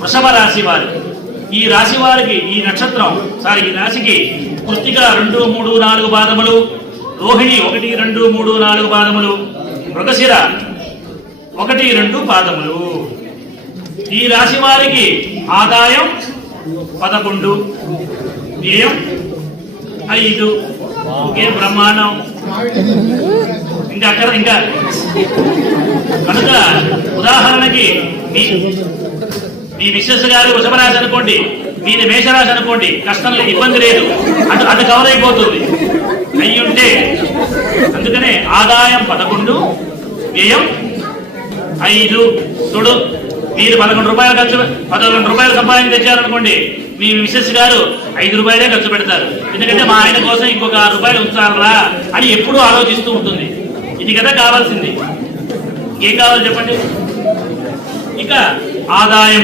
వృషభ రాశి వారు. ఈ రాశి వారికి ఈ నక్షత్రం ఈ రాశికి కృత్తిక 2, 3, 4 పాదములు, రోహిణి 1, 2, 3, 4 పాదములు, మృగశిర 1, 2 పాదములు. ఈ రాశి వారికి ఆదాయం 11, వ్యయం 5. ఇంకేం బ్రహ్మాండం. ఇంకా కనుక ఉదాహరణకి మీ మిస్సెస్ గారు వృషభరాశి అనుకోండి, మీది మేషరాశి అనుకోండి, కష్టంలో ఇబ్బంది లేదు, అది కవర్ అయిపోతుంది అయ్యుంటే. అందుకనే ఆదాయం 11, వ్యయం 5. చూడు, మీరు 11 రూపాయలు సంపాదన తెచ్చారనుకోండి, మీ మిస్సెస్ గారు 5 రూపాయలే ఖర్చు పెడతారు. ఎందుకంటే మా ఆయన కోసం ఇంకొక 6 రూపాయలు ఉంచాలరా అని ఎప్పుడూ ఆలోచిస్తూ ఉంటుంది. ఇది కదా కావాల్సింది. ఏం కావాలి చెప్పండి. ఇక ఆదాయం